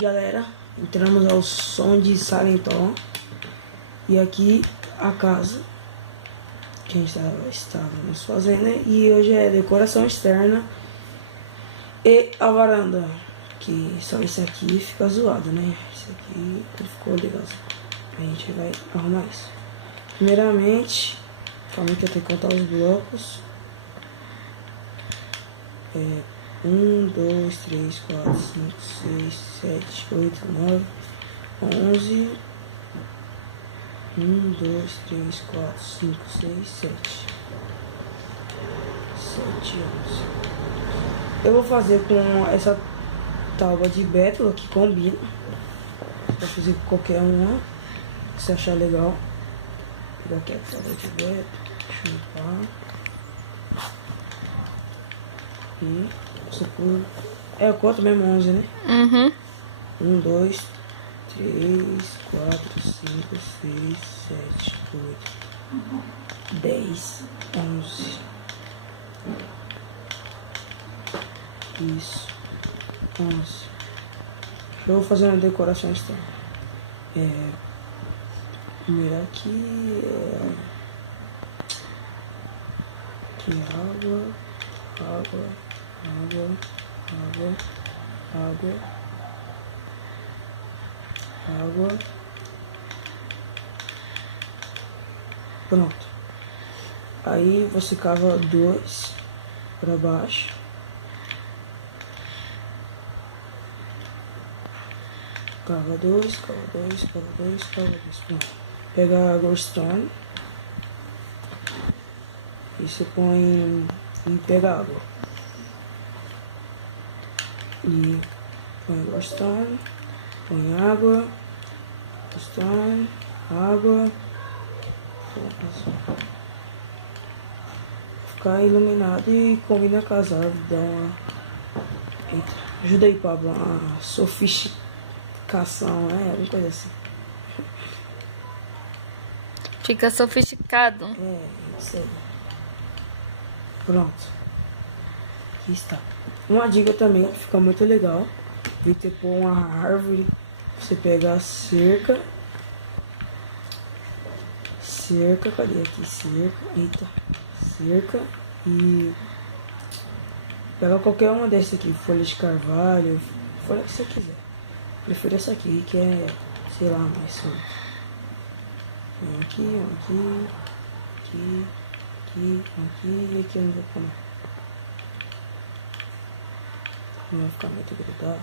Galera, entramos ao som de Silent Hill. E aqui a casa que a gente estávamos fazendo, né? E hoje é decoração externa e a varanda, que só esse aqui fica zoado, né? Esse aqui ficou legal. A gente vai arrumar isso. Primeiramente, calma que eu tenho que contar os blocos. 1, 2, 3, 4, 5, 6, 7, 8, 9, 11. 1, 2, 3, 4, 5, 6, 7. 7, 11. Eu vou fazer com essa tábua de bétula que combina. Vou fazer com qualquer uma, se você achar legal. Vou pegar aqui a tábua de bétula, chupar. E você pula. Eu conto mesmo 11, né? Uhum. 1, 2, 3, 4, 5, 6, 7, 8, 10, 11. Isso. 11. Eu vou fazer uma decoração externa. Primeiro aqui aqui água, água, água, água, água, água. Pronto. Aí você cava 2 para baixo. Cava 2, cava 2, cava 2, cava 2. Pronto. Pega a glowstone e você põe e pega água. E põe glowstone, põe água, glowstone, água. Ficar iluminado e combina com as árvores, dá uma... Eita, ajuda aí, Pablo, uma sofisticação, né? Alguma coisa assim. Fica sofisticado. Isso aí. Pronto. Aqui está. Uma dica também que fica muito legal. Você pôr uma árvore, você pega a cerca. Cerca, cadê aqui? Cerca, eita. Cerca e pega qualquer uma dessas aqui, folha de carvalho, folha que você quiser. Prefiro essa aqui, que é, sei lá, mais solta. Aqui, aqui, aqui, aqui, aqui e aqui eu não vou pôr. Não vai ficar muito grudado.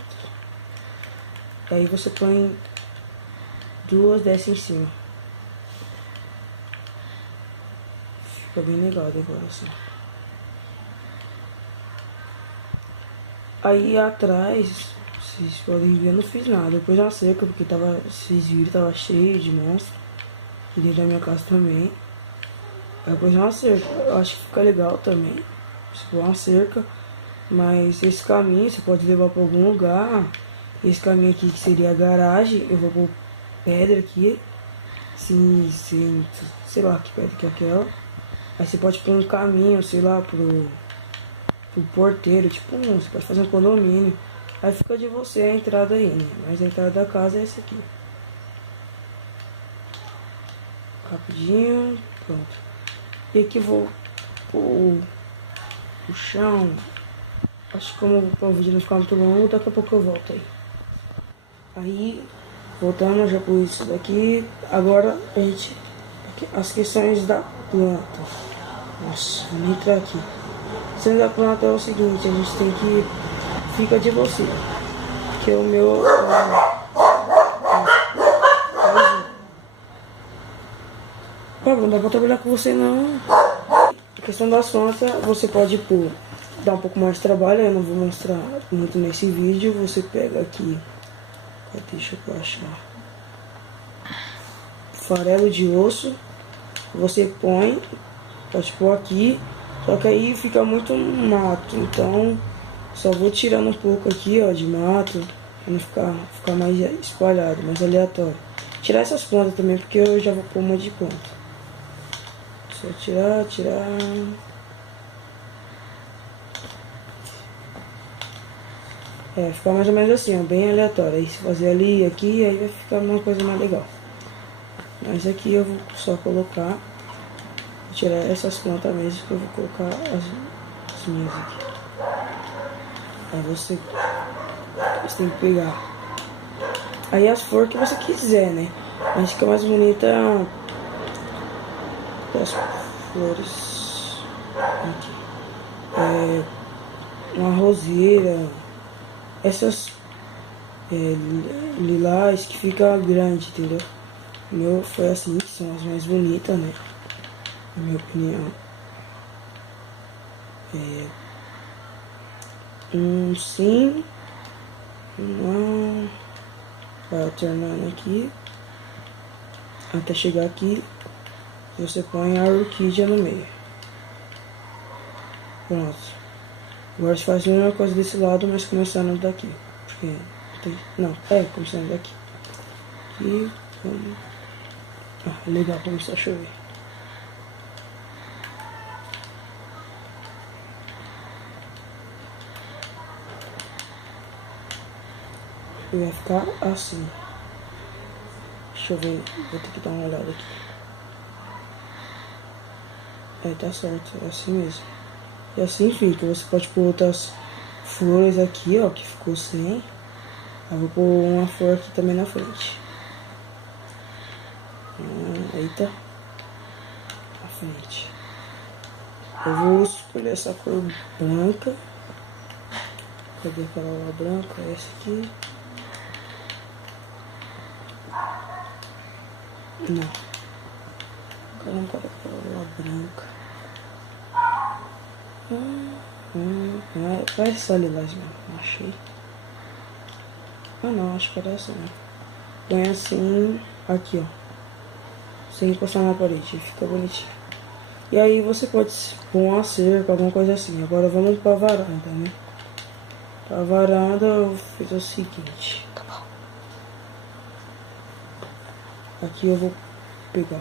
Aí você põe 2 dessas em cima. Fica bem legal a decoração. Aí atrás, vocês podem ver, eu não fiz nada. Depois na cerca, porque tava, vocês viram, tava cheio de monstros. E dentro da minha casa também. Aí depois uma cerca, eu acho que fica legal também. Se for uma cerca. Mas esse caminho você pode levar para algum lugar. Esse caminho aqui que seria a garagem, eu vou pôr pedra aqui. Sim, sei lá que pedra que é aquela. Aí você pode pôr um caminho, sei lá, pro porteiro, tipo você pode fazer um condomínio. Aí fica de você a entrada aí, né? Mas a entrada da casa é essa aqui. Rapidinho, pronto. E aqui vou pôr o chão. Acho que como o vídeo não ficar muito longo, daqui a pouco eu volto aí. Aí, voltando, já pus isso daqui. Agora a gente... As questões da planta. Nossa, vamos entrar aqui. A questão da planta é o seguinte, a gente tem que... Fica de você. Que é o meu... Pablo, não dá pra trabalhar com você não. A questão das plantas, você pode pôr... Dá um pouco mais de trabalho, eu não vou mostrar muito nesse vídeo. Você pega aqui... Deixa eu achar. Farelo de osso. Você põe, pode pôr aqui, só que aí fica muito mato, então só vou tirando um pouco aqui, ó, de mato, pra não ficar mais espalhado, mais aleatório. tirar essas plantas também, porque eu já vou pôr uma de planta. Só tirar. Ficar mais ou menos assim, ó, bem aleatório. Aí se fazer ali e aqui, aí vai ficar uma coisa mais legal. Mas aqui eu vou só colocar, vou tirar essas plantas mesmo, que eu vou colocar as minhas aqui. Aí você tem que pegar aí as flores que você quiser, né? Mas fica mais bonita as flores aqui. Uma roseira, essas lilás que fica grande, entendeu? O meu foi assim, que são as mais bonitas, né? Na minha opinião. Um sim, não. Vai alternando aqui até chegar aqui. Você põe a orquídea no meio. Pronto. Agora você faz a mesma coisa desse lado, mas começando daqui. Porque começando daqui. Aqui, legal, começou a chover. E vai ficar assim. Deixa eu ver, vou ter que dar uma olhada aqui. Tá certo, é assim mesmo. E assim fica. Você pode pôr outras flores aqui, ó, que ficou sem. Eu vou pôr uma flor aqui também na frente. Eita. Na frente. Eu vou escolher essa cor branca. Cadê aquela lá branca? Essa aqui. Não. Eu não quero aquela lá branca. Vai essa lilás mesmo, achei. Não, acho que era essa mesmo. Põe assim, aqui ó, sem encostar na parede, fica bonitinho. E aí você pode pôr uma cerca, alguma coisa assim. Agora vamos pra varanda, né? Pra varanda eu fiz o seguinte. Aqui eu vou pegar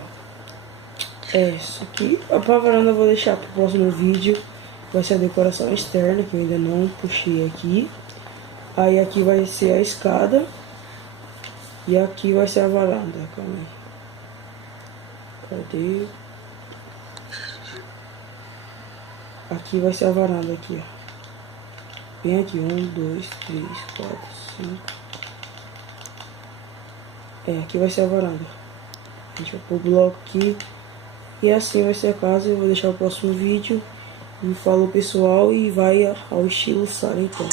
isso aqui. Pra varanda eu vou deixar pro próximo vídeo. Vai ser a decoração externa, que eu ainda não puxei aqui. Aí aqui vai ser a escada. E aqui vai ser a varanda. Calma aí. Cadê? Aqui vai ser a varanda aqui, ó. Bem aqui, 1, 2, 3, 4, 5. Aqui vai ser a varanda. A gente vai pôr o bloco aqui. E assim vai ser a casa. Eu vou deixar o próximo vídeo. E falou pessoal, e vai ao estilo Sara então.